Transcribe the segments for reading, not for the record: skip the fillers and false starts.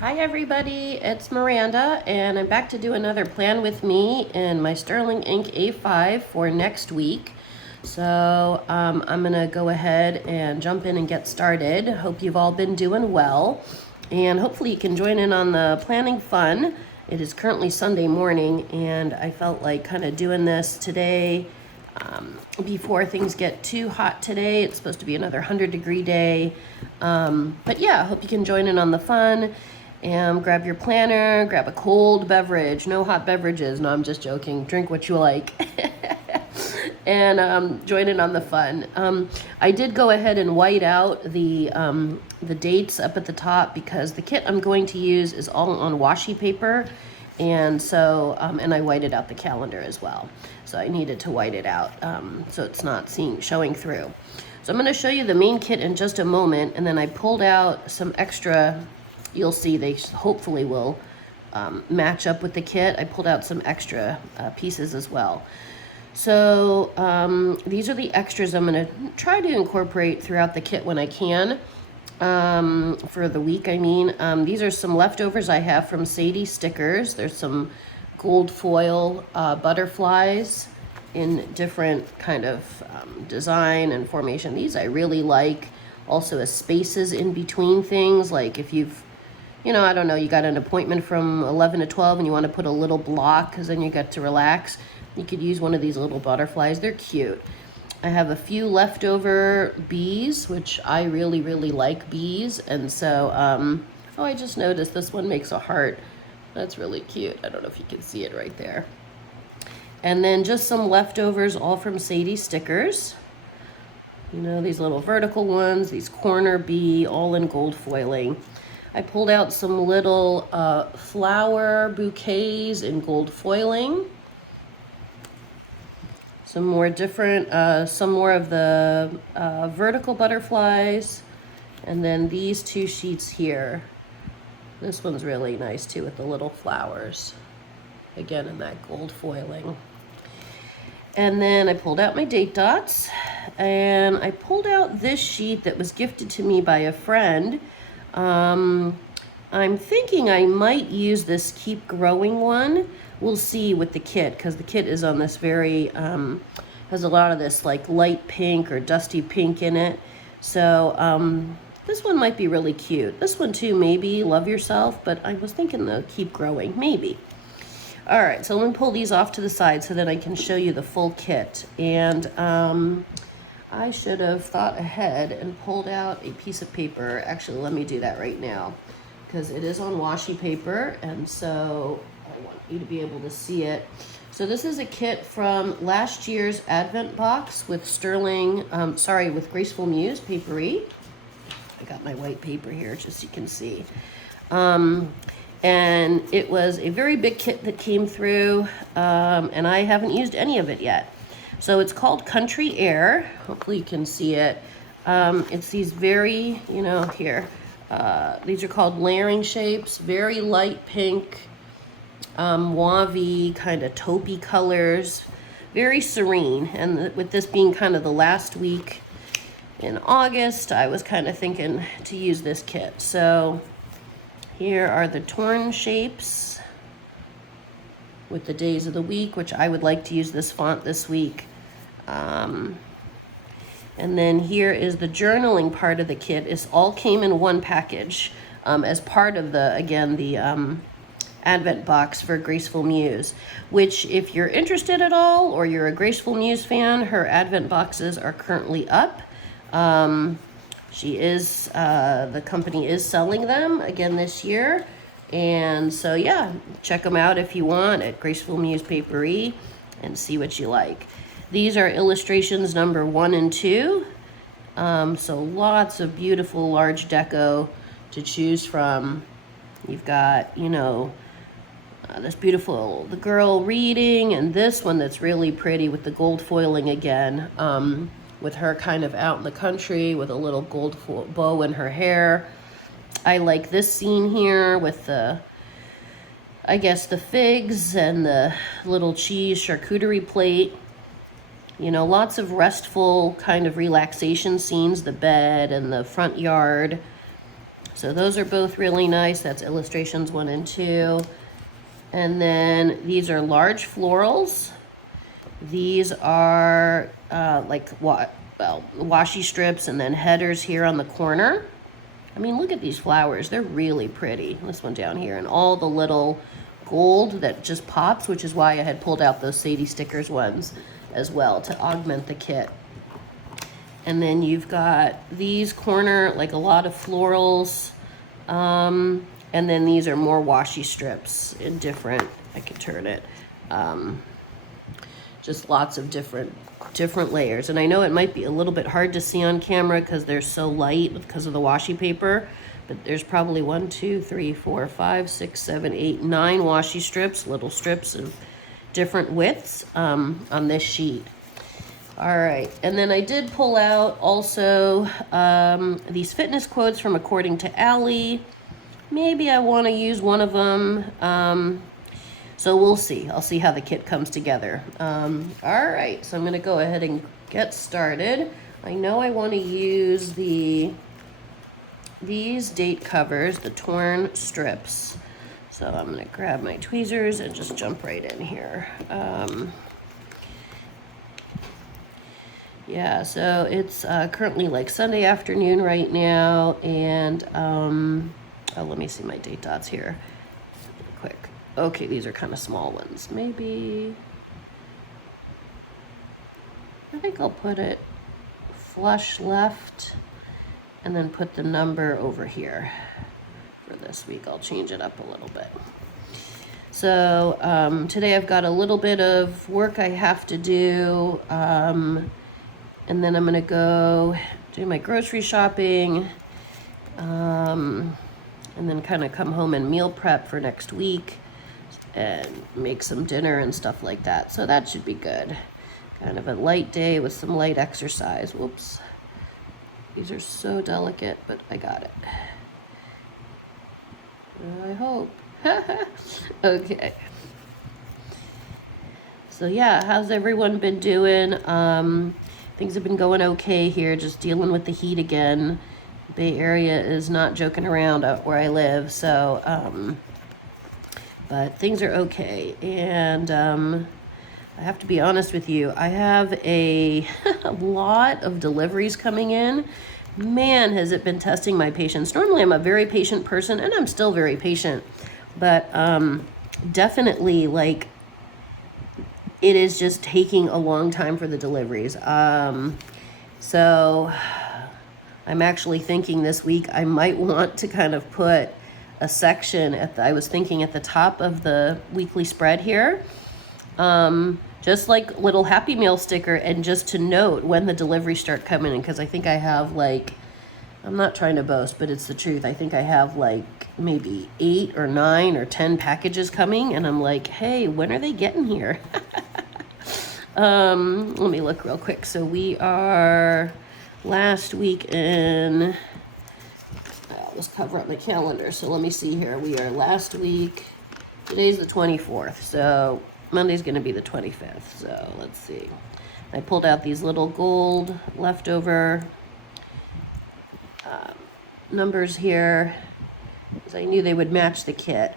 Hi everybody, it's Miranda and I'm back to do another plan with me in my Sterling Ink A5 for next week. So I'm gonna go ahead and jump in and get started. Hope you've all been doing well and hopefully you can join in on the planning fun. It is currently Sunday morning and I felt like kind of doing this today before things get too hot today. It's supposed to be another 100-degree day. But yeah, I hope you can join in on the fun. And grab your planner, grab a cold beverage. No hot beverages. No, I'm just joking. Drink what you like. And join in on the fun. I did go ahead and white out the dates up at the top because the kit I'm going to use is all on washi paper. And so, and I whited out the calendar as well. So I needed to white it out so it's not showing through. So I'm going to show you the main kit in just a moment. And then I pulled out some extra. You'll see they hopefully will match up with the kit. I pulled out some extra pieces as well. So these are the extras I'm going to try to incorporate throughout the kit when I can. For the week, I mean. These are some leftovers I have from Sadie stickers. There's some gold foil butterflies in different kind of design and formation. These I really like. Also as spaces in between things, like if you've I don't know, you got an appointment from 11 to 12 and you want to put a little block because then you get to relax. You could use one of these little butterflies. They're cute. I have a few leftover bees, which I really, really like bees. And so, oh, I just noticed this one makes a heart. That's really cute. I don't know if you can see it right there. And then just some leftovers, all from Sadie stickers. These little vertical ones, these corner bee, all in gold foiling. I pulled out some little flower bouquets in gold foiling. Some more different, some more of the vertical butterflies. And then these two sheets here. This one's really nice too with the little flowers. Again, in that gold foiling. And then I pulled out my date dots. And I pulled out this sheet that was gifted to me by a friend. I'm thinking I might use this Keep Growing one. We'll see with the kit because the kit is on this very, has a lot of this like light pink or dusty pink in it. So this one might be really cute. This one too, maybe Love Yourself, but I was thinking the Keep Growing, maybe. All right, so let me pull these off to the side so that I can show you the full kit. And I should have thought ahead and pulled out a piece of paper. Actually, let me do that right now because it is on washi paper, and so I want you to be able to see it. So this is a kit from last year's Advent box with with Graceful Muse, Paperie. I got my white paper here just so you can see. And it was a very big kit that came through, and I haven't used any of it yet. So it's called Country Air. Hopefully you can see it. It's these very, here. These are called layering shapes. Very light pink, mauve-y, kind of taupey colors. Very serene. And with this being kind of the last week in August, I was kind of thinking to use this kit. So here are the torn shapes with the days of the week, which I would like to use this font this week. And then here is the journaling part of the kit. It all came in one package as part of the Advent box for Graceful Muse, which if you're interested at all or you're a Graceful Muse fan, her Advent boxes are currently up. The company is selling them again this year. And so, yeah, check them out if you want at Graceful Muse Paperie and see what you like. These are illustrations number 1 and 2. So lots of beautiful large deco to choose from. You've got, this beautiful, the girl reading, and this one that's really pretty with the gold foiling again, with her kind of out in the country with a little gold bow in her hair. I like this scene here with the figs and the little cheese charcuterie plate. Lots of restful kind of relaxation scenes, the bed and the front yard. So those are both really nice. That's illustrations 1 and 2. And then these are large florals. These are like washi strips and then headers here on the corner. I mean, look at these flowers. They're really pretty. This one down here, and all the little gold that just pops, which is why I had pulled out those Sadie Stickers ones as well to augment the kit. And then you've got these corner, like a lot of florals. And then these are more washi strips in different, I could turn it. Just lots of different layers. And I know it might be a little bit hard to see on camera because they're so light because of the washi paper, but there's probably 1, 2, 3, 4, 5, 6, 7, 8, 9 washi strips, little strips of different widths on this sheet. All right, and then I did pull out also these fitness quotes from According to Allie. Maybe I want to use one of them. So we'll see. I'll see how the kit comes together. All right, so I'm going to go ahead and get started. I know I want to use these date covers, the torn strips. So I'm going to grab my tweezers and just jump right in here. Yeah, so it's currently like Sunday afternoon right now, and let me see my date dots here real quick. Okay, these are kind of small ones. Maybe, I think I'll put it flush left and then put the number over here. For this week, I'll change it up a little bit. So today I've got a little bit of work I have to do. And then I'm going to go do my grocery shopping, and then kind of come home and meal prep for next week and make some dinner and stuff like that. So that should be good. Kind of a light day with some light exercise. Whoops. These are so delicate, but I got it. I hope. Okay. So yeah, how's everyone been doing? Things have been going okay here, just dealing with the heat again. Bay Area is not joking around out where I live, so, but things are okay. And I have to be honest with you, I have a lot of deliveries coming in. Man, has it been testing my patience. Normally I'm a very patient person, and I'm still very patient, but definitely like, it is just taking a long time for the deliveries. So I'm actually thinking this week I might want to kind of put a section I was thinking at the top of the weekly spread here, just like little Happy Meal sticker, and just to note when the deliveries start coming in, because I think I have like, I'm not trying to boast, but it's the truth. I think I have like maybe 8 or 9 or 10 packages coming, and I'm like, hey, when are they getting here? Let me look real quick. So we are last week in, let's cover up my calendar. So let me see here. We are last week, today's the 24th. So Monday's going to be the 25th. So let's see. I pulled out these little gold leftover numbers here because I knew they would match the kit.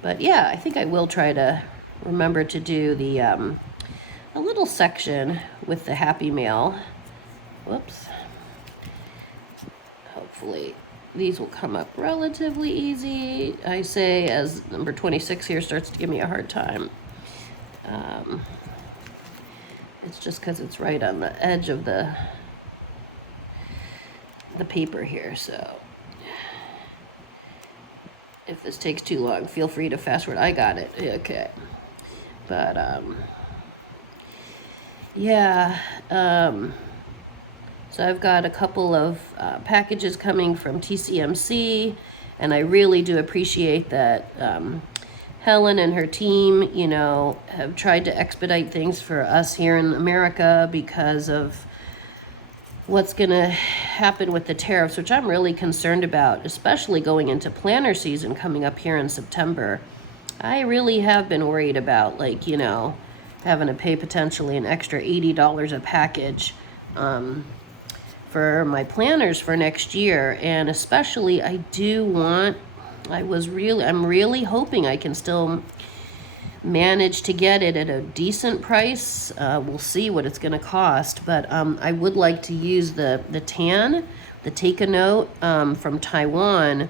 But yeah, I think I will try to remember to do the a little section with the Happy Meal. Whoops. Hopefully these will come up relatively easy. I say as number 26 here starts to give me a hard time. It's just because it's right on the edge of the paper here, so if this takes too long, feel free to fast forward. I got it. Okay. But yeah, so I've got a couple of packages coming from TCMC, and I really do appreciate that Helen and her team, you know, have tried to expedite things for us here in America because of what's going to happen with the tariffs, which I'm really concerned about, especially going into planner season coming up here in September. I really have been worried about, like, you know, having to pay potentially an extra $80 a package for my planners for next year. And especially I'm really hoping I can still manage to get it at a decent price. We'll see what it's going to cost, but I would like to use the Take a Note from Taiwan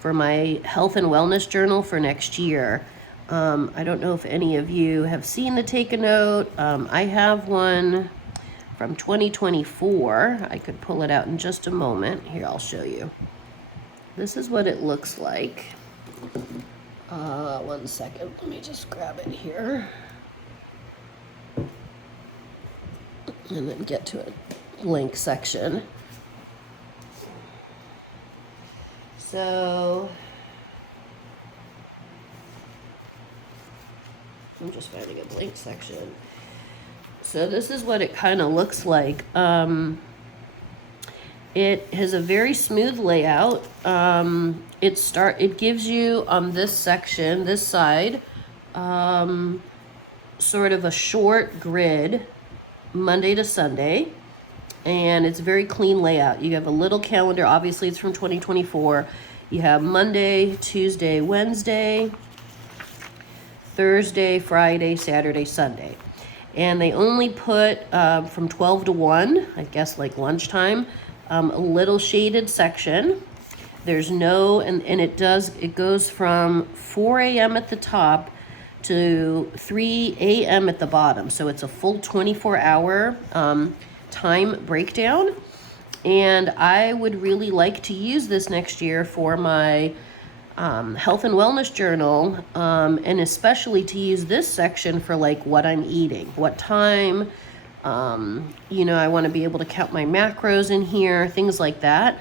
for my health and wellness journal for next year. I don't know if any of you have seen the Take a Note. I have one from 2024. I could pull it out in just a moment. Here, I'll show you. This is what it looks like. 1 second. Let me just grab it here. And then get to a link section. So I'm just finding a blank section. So this is what it kind of looks like. It has a very smooth layout. It gives you on this section, this side, sort of a short grid, Monday to Sunday, and it's a very clean layout. You have a little calendar. Obviously, it's from 2024. You have Monday, Tuesday, Wednesday, Thursday, Friday, Saturday, Sunday. And they only put from 12 to 1, I guess like lunchtime, a little shaded section. There's no, and it goes from 4 a.m. at the top to 3 a.m. at the bottom. So it's a full 24-hour time breakdown. And I would really like to use this next year for my health and wellness journal, and especially to use this section for like what I'm eating, what time, I want to be able to count my macros in here, things like that.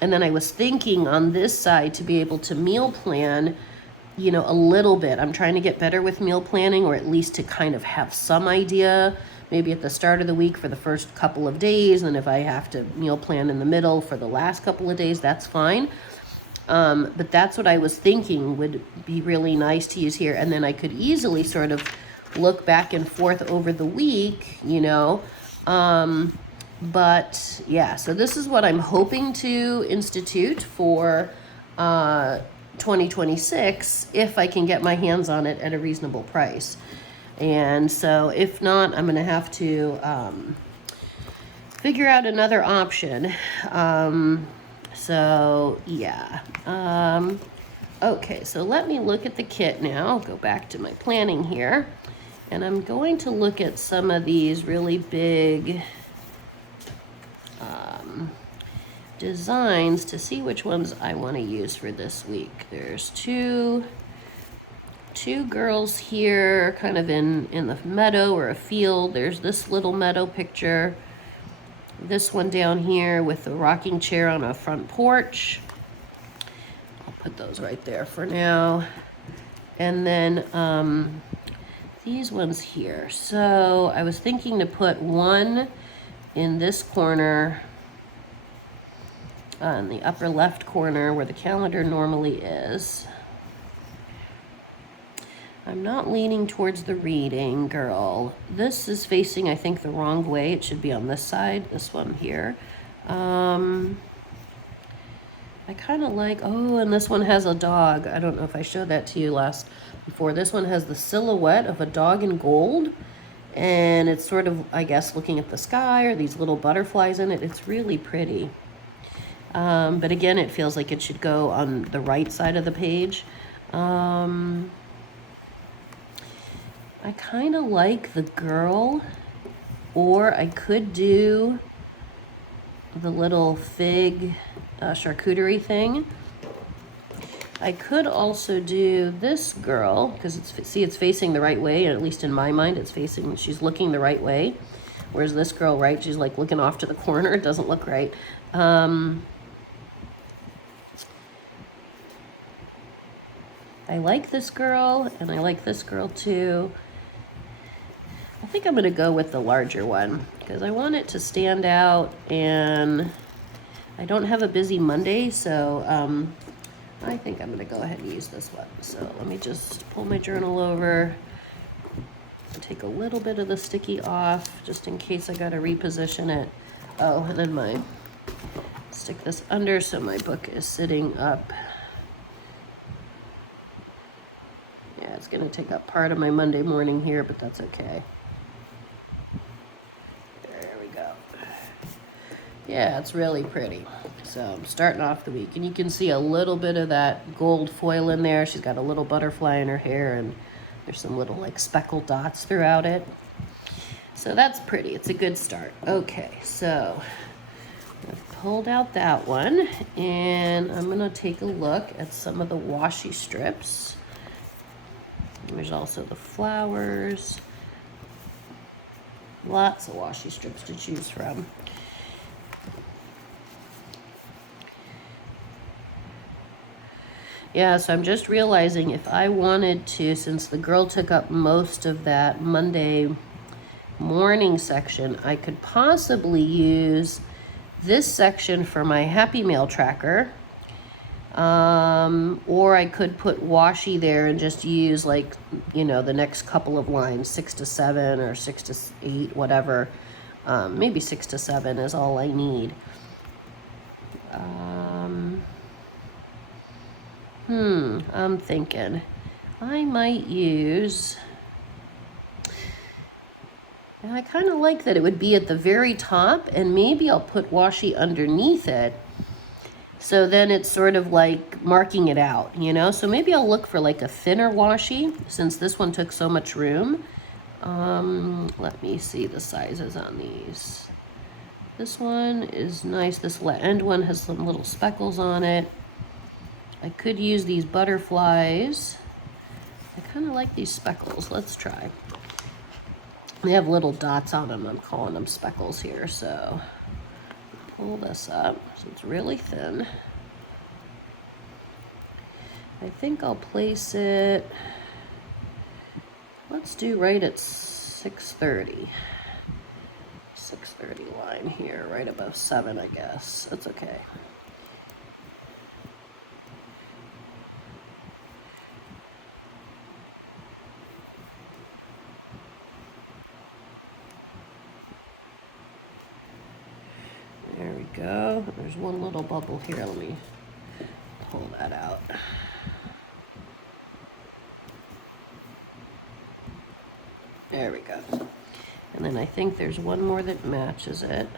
And then I was thinking on this side to be able to meal plan, a little bit. I'm trying to get better with meal planning, or at least to kind of have some idea, maybe at the start of the week for the first couple of days. And if I have to meal plan in the middle for the last couple of days, that's fine. But that's what I was thinking would be really nice to use here. And then I could easily sort of look back and forth over the week, but yeah, so this is what I'm hoping to institute for 2026 if I can get my hands on it at a reasonable price. And so if not, I'm going to have to figure out another option. So yeah. Okay, so let me look at the kit now. I'll go back to my planning here. And I'm going to look at some of these really big designs to see which ones I want to use for this week. There's two girls here kind of in the meadow or a field. There's this little meadow picture. This one down here with the rocking chair on a front porch. I'll put those right there for now. And then these ones here. So I was thinking to put one in this corner, in the upper left corner where the calendar normally is. I'm not leaning towards the reading girl. This is facing, I think, the wrong way. It should be on this side, this one here. I kind of like, and this one has a dog. I don't know if I showed that to you before. This one has the silhouette of a dog in gold. And it's sort of, I guess, looking at the sky or these little butterflies in it. It's really pretty. But again, it feels like it should go on the right side of the page. I kind of like the girl, or I could do the little fig charcuterie thing. I could also do this girl, because it's facing the right way, and at least in my mind, she's looking the right way. Whereas this girl, right, she's like looking off to the corner. It doesn't look right. I like this girl, and I like this girl too. I think I'm going to go with the larger one, because I want it to stand out, and I don't have a busy Monday, so I think I'm going to go ahead and use this one. So let me just pull my journal over and take a little bit of the sticky off, just in case I got to reposition it. Oh, and then my Stick this under so my book is sitting up. Yeah, it's gonna take up part of my Monday morning here, but that's okay. There we go. Yeah, it's really pretty. So I'm starting off the week, and you can see a little bit of that gold foil in there. She's got a little butterfly in her hair, and there's some little like speckled dots throughout it. So that's pretty. It's a good start. Okay, so I've pulled out that one, and I'm gonna take a look at some of the washi strips. There's also the flowers. Lots of washi strips to choose from. Yeah, so I'm just realizing if I wanted to, since the girl took up most of that Monday morning section, I could possibly use this section for my Happy Mail tracker. Or I could put washi there and just use, like, you know, the next couple of lines, 6 to 7 or 6 to 8, whatever. Maybe 6 to 7 is all I need. I'm thinking I might use, and I kind of like that it would be at the very top, and maybe I'll put washi underneath it. So then it's sort of like marking it out, you know? So maybe I'll look for like a thinner washi, since this one took so much room. Let me see the sizes on these. This one is nice. This end one has some little speckles on it. I could use these butterflies. I kind of like these speckles. Let's try. They have little dots on them. I'm calling them speckles here. So pull this up. So it's really thin. I think I'll place it, let's do right at 630. 630 line here, right above 7, I guess. That's okay. There we go. There's one little bubble here. Let me pull that out. There we go. And then I think there's one more that matches it.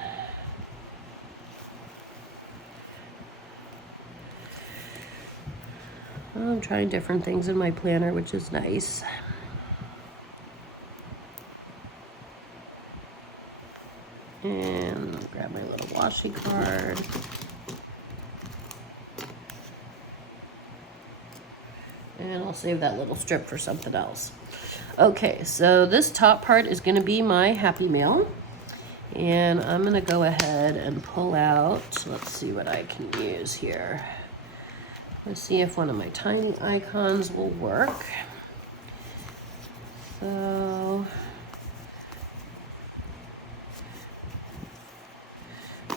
I'm trying different things in my planner, which is nice. And I'll grab my little washi card. And I'll save that little strip for something else. Okay, so this top part is going to be my Happy Mail. And I'm going to go ahead and pull out, let's see what I can use here. Let's see if one of my tiny icons will work. So,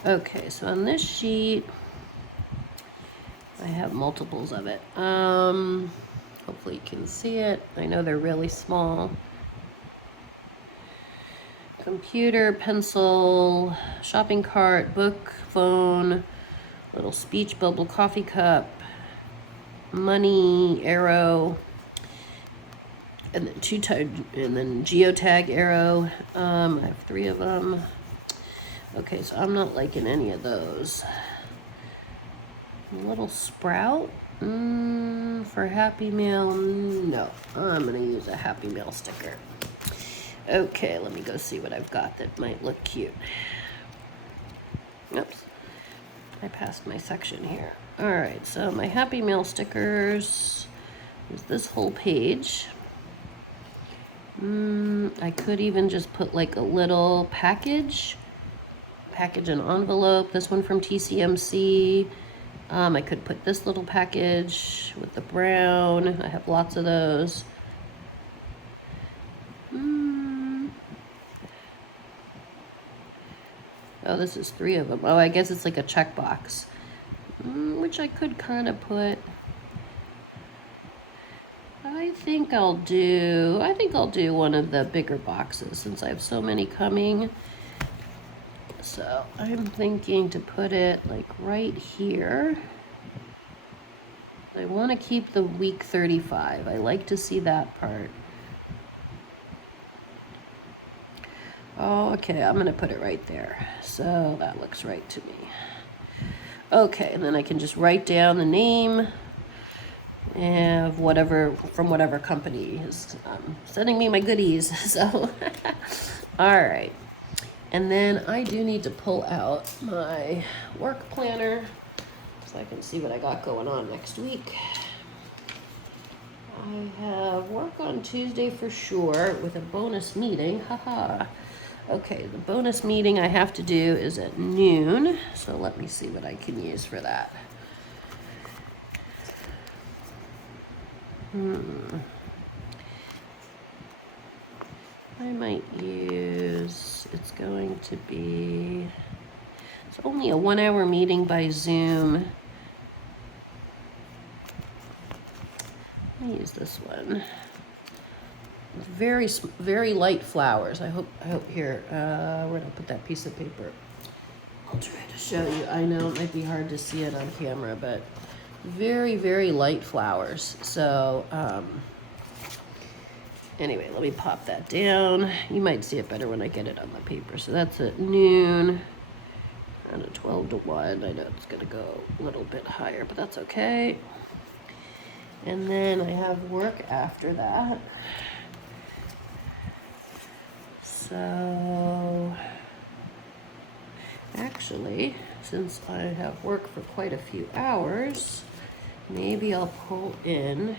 okay, so on this sheet, I have multiples of it. Hopefully you can see it. I know they're really small. Computer, pencil, shopping cart, book, phone, little speech bubble, coffee cup, money, arrow, and then geotag arrow. I have 3 of them. Okay, so I'm not liking any of those. A little sprout for Happy Mail. No, I'm gonna use a Happy Mail sticker. Okay, let me go see what I've got that might look cute. Oops, I passed my section here. All right, so my Happy Mail stickers is this whole page. I could even just put like a little package and envelope. This one from TCMC. I could put this little package with the brown. I have lots of those. Oh, this is 3 of them. Oh, I guess it's like a checkbox, which I could kind of put. I think I'll do one of the bigger boxes since I have so many coming. So I'm thinking to put it like right here. I want to keep the week 35. I like to see that part. Okay, I'm gonna put it right there. So that looks right to me. Okay, and then I can just write down the name of whatever, from whatever company is sending me my goodies. So, all right. And then I do need to pull out my work planner so I can see what I got going on next week. I have work on Tuesday for sure with a bonus meeting. Haha. Okay, the bonus meeting I have to do is at noon. So let me see what I can use for that. I might use, it's going to be, it's only a 1-hour meeting by Zoom. Let me use this one. Very, very light flowers. I hope here, where did I put that piece of paper? I'll try to show you. I know it might be hard to see it on camera, but very, very light flowers. So, anyway, let me pop that down. You might see it better when I get it on the paper. So that's at noon, and a 12 to 1. I know it's gonna go a little bit higher, but that's okay. And then I have work after that. So, actually, since I have work for quite a few hours, maybe I'll pull in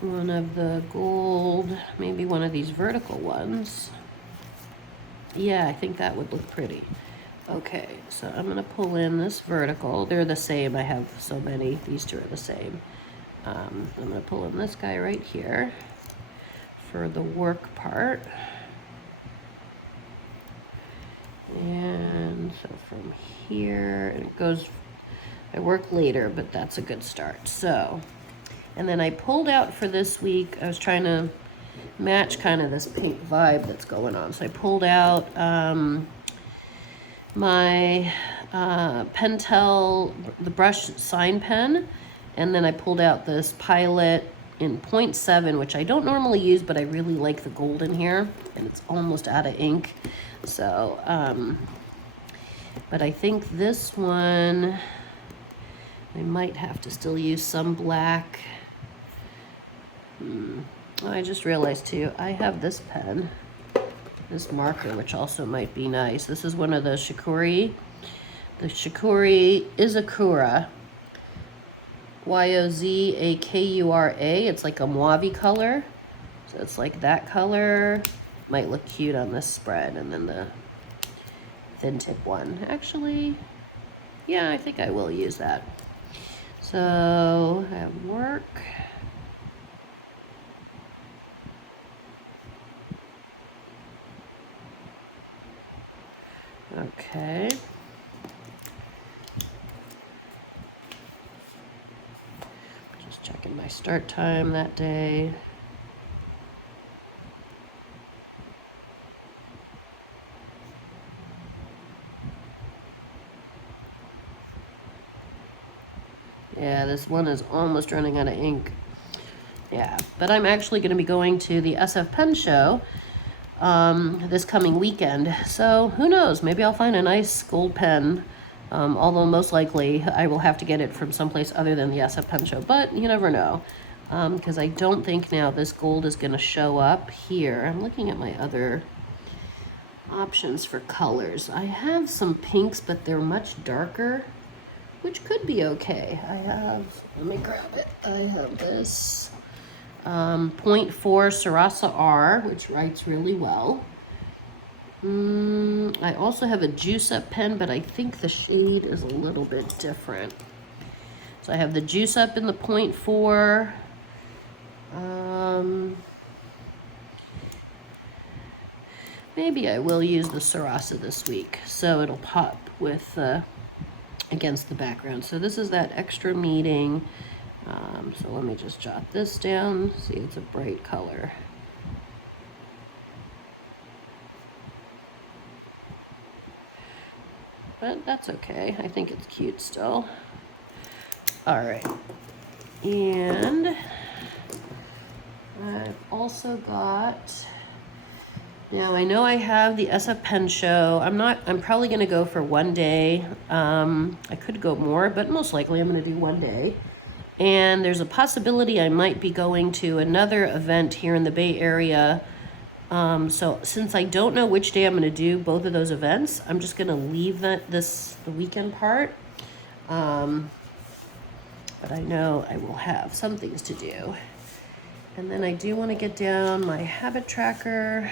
one of the gold, maybe one of these vertical ones. Yeah, I think that would look pretty. Okay, so I'm gonna pull in this vertical. They're the same, I have so many. These two are the same. I'm gonna pull in this guy right here for the work part. And so from here, it goes, I work later, but that's a good start. So, and then I pulled out for this week, I was trying to match kind of this pink vibe that's going on. So I pulled out my Pentel, the brush sign pen, and then I pulled out this Pilot in 0.7, which I don't normally use, but I really like the gold in here, and it's almost out of ink. So, but I think this one, I might have to still use some black. I just realized too, I have this pen, this marker, which also might be nice. This is one of the Shikuri. The Shikuri Izakura, Yozakura. It's like a mauve color. So it's like that color. Might look cute on this spread. And then the thin tip one. Actually, yeah, I think I will use that. So I have work. Okay. Just checking my start time that day. Yeah, this one is almost running out of ink. Yeah, but I'm actually going to be going to the SF Pen Show this coming weekend. So who knows? Maybe I'll find a nice gold pen. Although most likely I will have to get it from someplace other than the SF Pen Show. But you never know. Because I don't think now this gold is going to show up here. I'm looking at my other options for colors. I have some pinks, but they're much darker, which could be okay. I have, let me grab it. I have this 0.4 Sarasa R, which writes really well. I also have a Juice Up pen, but I think the shade is a little bit different. So I have the Juice Up in the 0.4. Maybe I will use the Sarasa this week, so it'll pop with against the background. So this is that extra meeting. So let me just jot this down. See, it's a bright color. but that's okay. I think it's cute still. All right, and I've also got, now I know I have the SF Pen Show. I'm probably gonna go for one day. I could go more, but most likely I'm gonna do one day. And there's a possibility I might be going to another event here in the Bay Area. So since I don't know which day I'm gonna do both of those events, I'm just gonna leave the weekend part. But I know I will have some things to do. And then I do want to get down my habit tracker.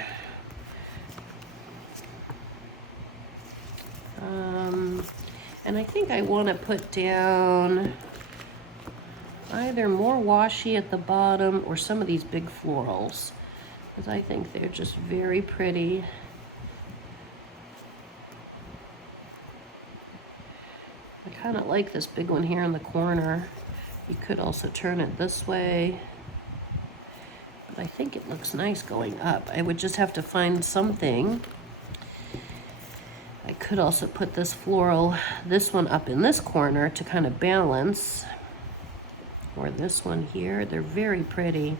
And I think I want to put down either more washi at the bottom or some of these big florals, because I think they're just very pretty. I kind of like this big one here in the corner. You could also turn it this way. But I think it looks nice going up. I would just have to find something. I could also put this floral, this one up in this corner to kind of balance. Or this one here. They're very pretty.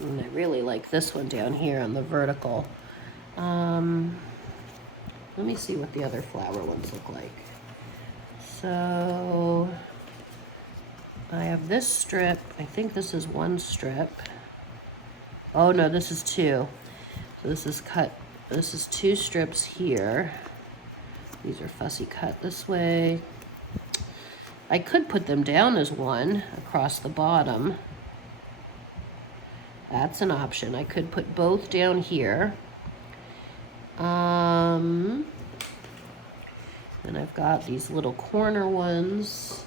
And I really like this one down here on the vertical. Let me see what the other flower ones look like. So I have this strip. I think this is one strip. Oh no, this is two. So this is cut. This is two strips here. These are fussy cut this way. I could put them down as one across the bottom. That's an option. I could put both down here. And I've got these little corner ones,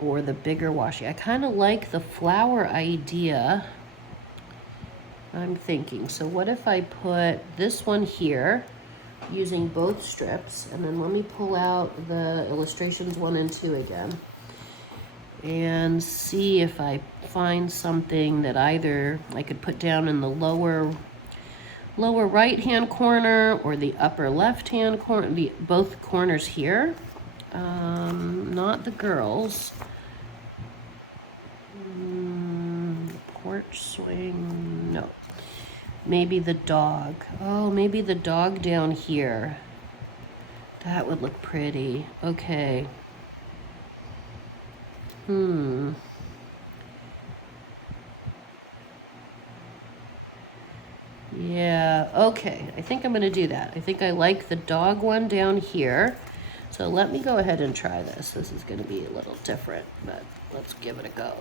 or the bigger washi. I kind of like the flower idea. I'm thinking, so what if I put this one here using both strips, and then let me pull out the illustrations 1 and 2 again and see if I find something that either I could put down in the lower right hand corner or the upper left hand corner, both corners here. Not the girls. Porch swing, no. Maybe the dog. Oh, maybe the dog down here. That would look pretty. Okay. Yeah, okay. I think I'm going to do that. I think I like the dog one down here. So let me go ahead and try this. This is going to be a little different, but let's give it a go.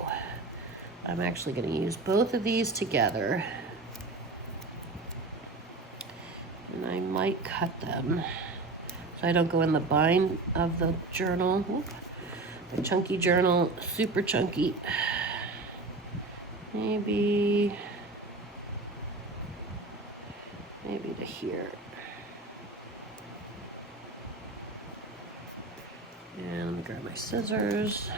I'm actually going to use both of these together. And I might cut them so I don't go in the bind of the journal. Whoop. The chunky journal, super chunky. Maybe to here. And let me grab my scissors.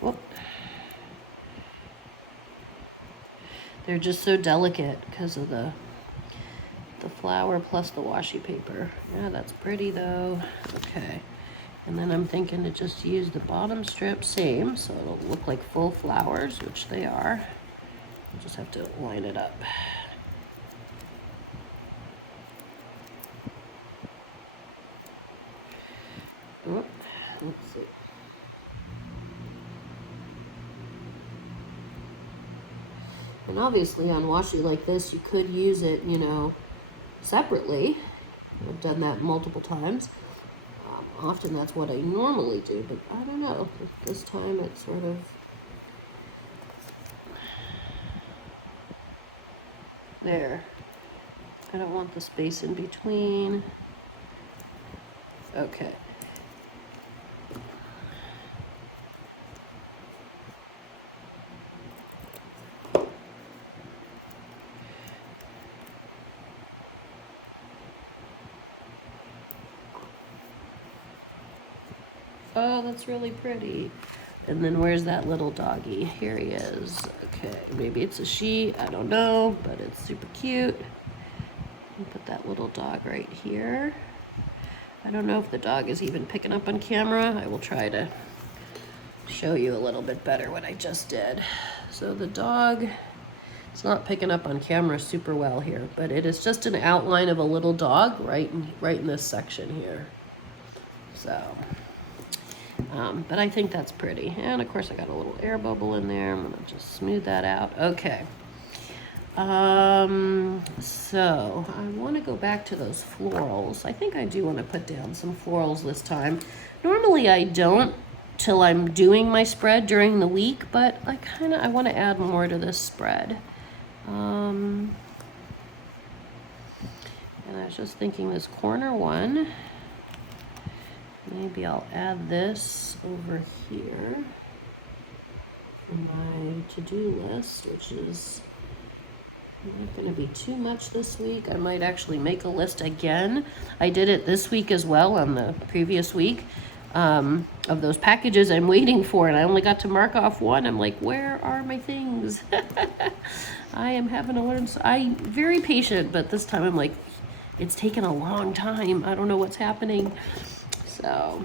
Whoop. They're just so delicate because of the flower plus the washi paper. Yeah, that's pretty though. Okay. And then I'm thinking to just use the bottom strip, same, so it'll look like full flowers, which they are. I'll just have to line it up. Oh, let's see. And obviously on washi like this, you could use it, you know, separately. I've done that multiple times. Often that's what I normally do, but I don't know. This time it's sort of... There. I don't want the space in between. Okay. Oh, that's really pretty. And then where's that little doggy? Here he is. Okay, maybe it's a she, I don't know, but it's super cute. I'll put that little dog right here. I don't know if the dog is even picking up on camera. I will try to show you a little bit better what I just did. So the dog, it's not picking up on camera super well here, but it is just an outline of a little dog right in this section here. So, but I think that's pretty. And of course I got a little air bubble in there. I'm gonna just smooth that out. Okay. So I want to go back to those florals. I think I do want to put down some florals this time. Normally I don't till I'm doing my spread during the week, but I want to add more to this spread. And I was just thinking this corner one, maybe I'll add this over here in my to-do list, which is not going to be too much this week. I might actually make a list again. I did it this week as well on the previous week of those packages I'm waiting for, and I only got to mark off one. I'm like, where are my things? I am having to learn. I'm very patient, but this time I'm like, it's taken a long time. I don't know what's happening. So,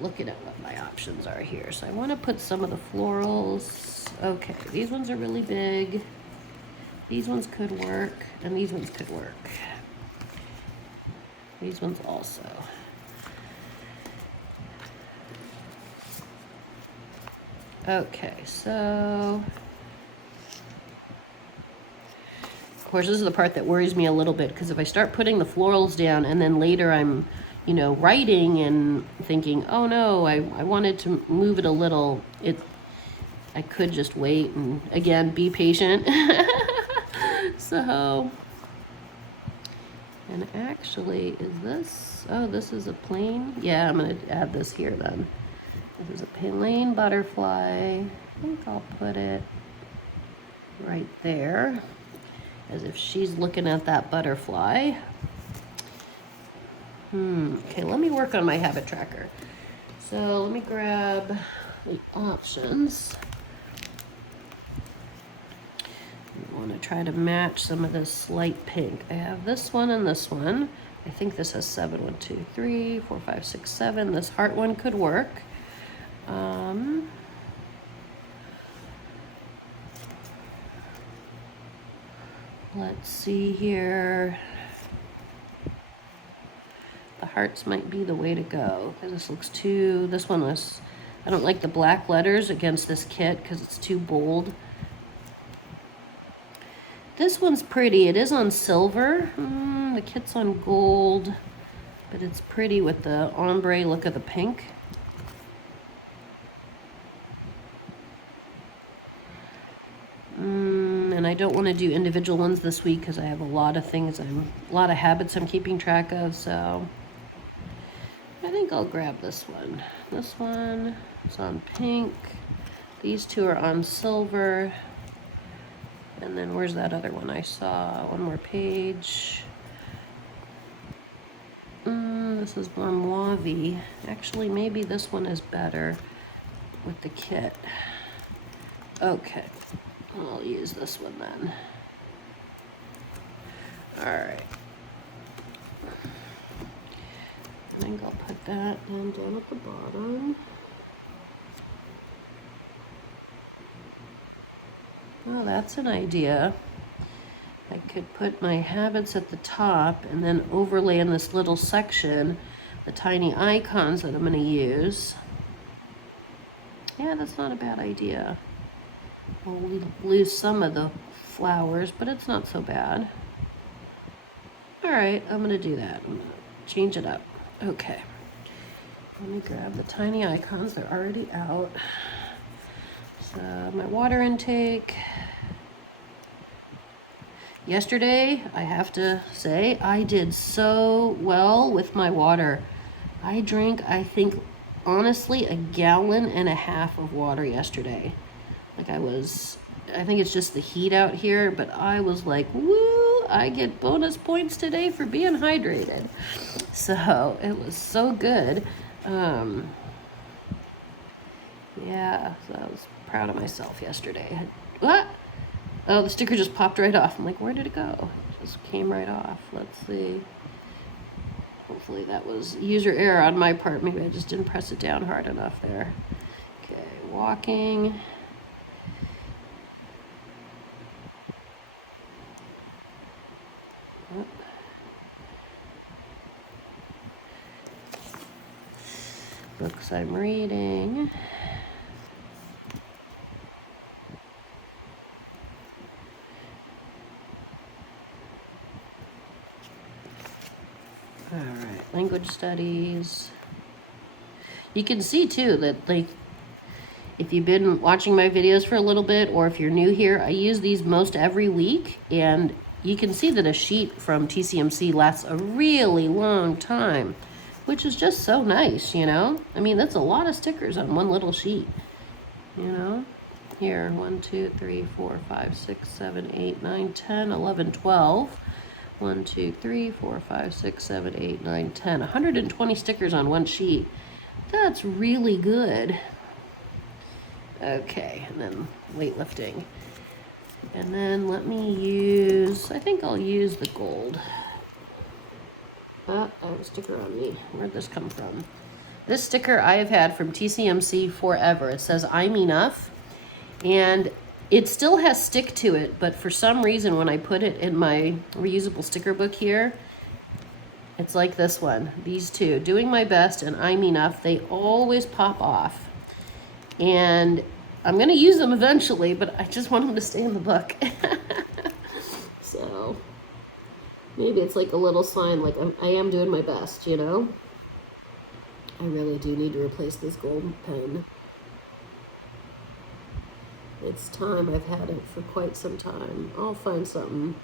looking at what my options are here. So I want to put some of the florals. Okay, these ones are really big. These ones could work, and these ones could work. These ones also. Okay, so of course this is the part that worries me a little bit, because if I start putting the florals down and then later I'm writing and thinking, oh no, I wanted to move it a little, I could just wait and again be patient. So, and actually, is this, oh, this is a plain, yeah, I'm gonna add this here then. This is a plain butterfly. I think I'll put it right there, as if she's looking at that butterfly. Okay, let me work on my habit tracker. So let me grab the options. I want to try to match some of this light pink. I have this one and this one. I think this has 7, 1, 2, 3, 4, 5, 6, 7. This heart one could work. Let's see here. The hearts might be the way to go, because this looks too, this one was, I don't like the black letters against this kit because it's too bold. This one's pretty. It is on silver. The kit's on gold, but it's pretty with the ombre look of the pink. And I don't want to do individual ones this week because I have a lot of things, a lot of habits I'm keeping track of, so I think I'll grab this one. This one is on pink. These two are on silver. And then where's that other one I saw? One more page. This is more mauve-y. Actually, maybe this one is better with the kit. Okay, I'll use this one then. All right. I think I'll put that down at the bottom. Oh, that's an idea. I could put my habits at the top and then overlay in this little section the tiny icons that I'm going to use. Yeah, that's not a bad idea. We'll lose some of the flowers, but it's not so bad. All right, I'm going to do that. I'm going to change it up. Okay. Let me grab the tiny icons. They're already out. So my water intake. Yesterday, I have to say, I did so well with my water. I drank, I think, honestly, 1.5 gallons of water yesterday. Like I think it's just the heat out here, but I was like, woo, I get bonus points today for being hydrated. So it was so good. Yeah, so I was proud of myself yesterday. What? Oh, the sticker just popped right off. I'm like, where did it go? It just came right off. Let's see. Hopefully that was user error on my part. Maybe I just didn't press it down hard enough there. Okay, walking. Oh. Books I'm reading. All right, language studies. You can see too that, like, if you've been watching my videos for a little bit, or if you're new here, I use these most every week, and you can see that a sheet from TCMC lasts a really long time, which is just so nice, you know? I mean, that's a lot of stickers on one little sheet, you know? Here, 1, 2, 3, 4, 5, 6, 7, 8, 9, 10, 11, 12. 1, 2, 3, 4, 5, 6, 7, 8, 9, 10. 120 stickers on one sheet. That's really good. Okay, and then weightlifting. And then let me use, I think I'll use the gold. Oh, I have a sticker on me. Where'd this come from? This sticker I have had from TCMC forever. It says, I'm enough. And it still has stick to it, but for some reason when I put it in my reusable sticker book here, it's like this one. These two, doing my best and I'm enough, they always pop off. And I'm going to use them eventually, but I just want them to stay in the book. So maybe it's like a little sign, like I am doing my best, you know? I really do need to replace this gold pen. It's time. I've had it for quite some time. I'll find something.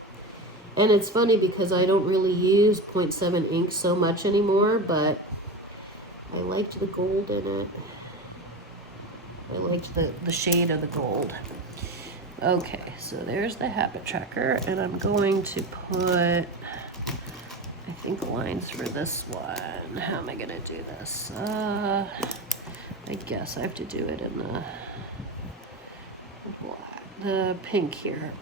And it's funny because I don't really use 0.7 ink so much anymore, but I liked the gold in it. I liked the shade of the gold. Okay, so there's the habit tracker, and I'm going to put, I think, lines for this one. How am I going to do this? I guess I have to do it in the black, the pink here.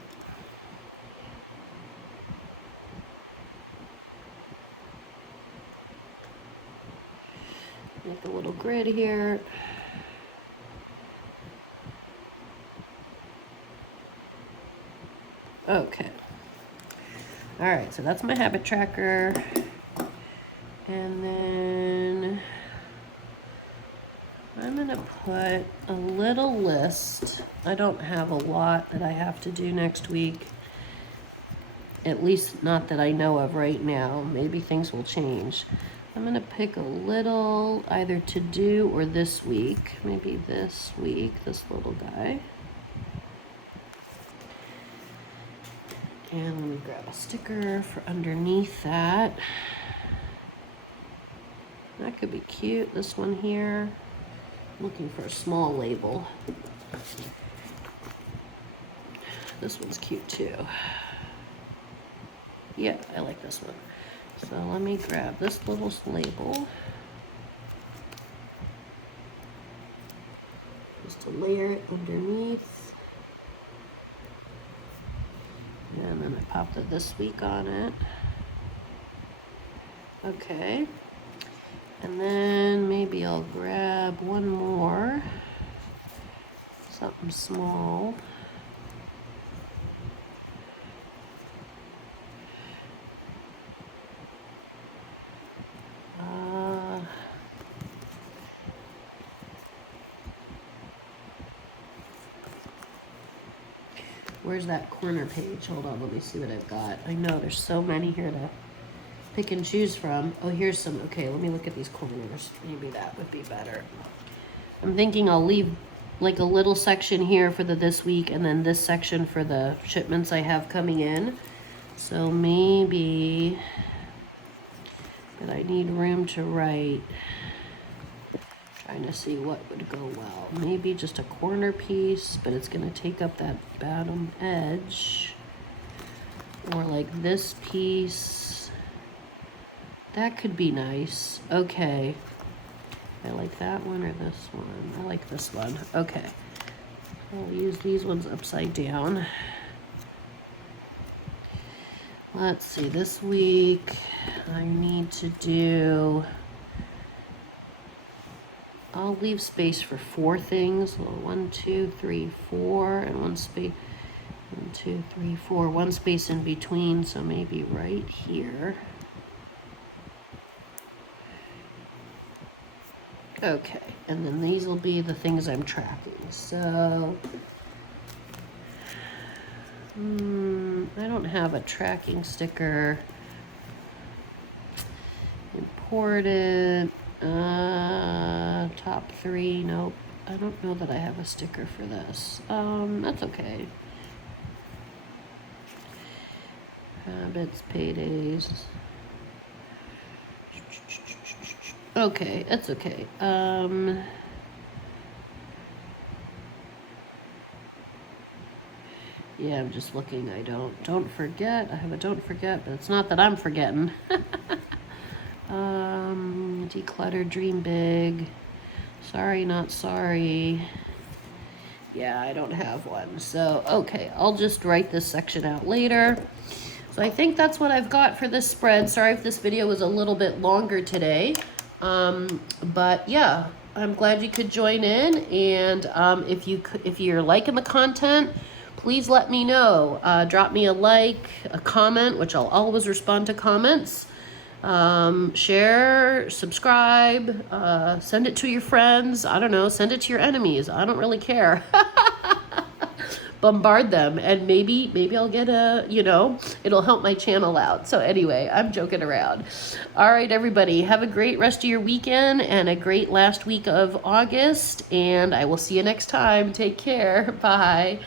Make a little grid here. Okay. All right, so that's my habit tracker. And then I'm gonna put a little list. I don't have a lot that I have to do next week. At least not that I know of right now. Maybe things will change. I'm gonna pick a little either to do or this week. Maybe this week, this little guy. And let me grab a sticker for underneath that. That could be cute, this one here. I'm looking for a small label. This one's cute too. Yeah, I like this one. So let me grab this little label. Just to layer it underneath. And then I popped it this week on it. Okay. And then maybe I'll grab one more. Something small. Where's that corner page? Hold on, let me see what I've got. I know there's so many here to pick and choose from. Oh, here's some. Okay, let me look at these corners. Maybe that would be better. I'm thinking I'll leave like a little section here for the this week, and then this section for the shipments I have coming in. So maybe, but I need room to write. Trying to see what would go well. Maybe just a corner piece, but it's going to take up that bottom edge. or like this piece. That could be nice. Okay. I like that one or this one. I like this one. Okay. I'll use these ones upside down. Let's see, this week I need to do, I'll leave space for 4 things. 1, 2, 3, 4, and 1 space, 1, 2, 3, 4, 1 space in between, so maybe right here. Okay, and then these will be the things I'm tracking. So, I don't have a tracking sticker. Important. Top 3. Nope. I don't know that I have a sticker for this. That's okay. Habits, paydays. Okay, that's okay. Yeah, I'm just looking. I don't forget. I have a don't forget, but it's not that I'm forgetting. Declutter, dream big. Sorry, not sorry. Yeah, I don't have one. So, okay, I'll just write this section out later. So I think that's what I've got for this spread. Sorry if this video was a little bit longer today. But yeah, I'm glad you could join in. And if you're liking the content, please let me know. Drop me a like, a comment, which I'll always respond to comments. Share, subscribe, send it to your friends. I don't know, send it to your enemies. I don't really care. Bombard them, and maybe I'll get it'll help my channel out. So anyway, I'm joking around. All right, everybody, have a great rest of your weekend and a great last week of August, and I will see you next time. Take care. Bye.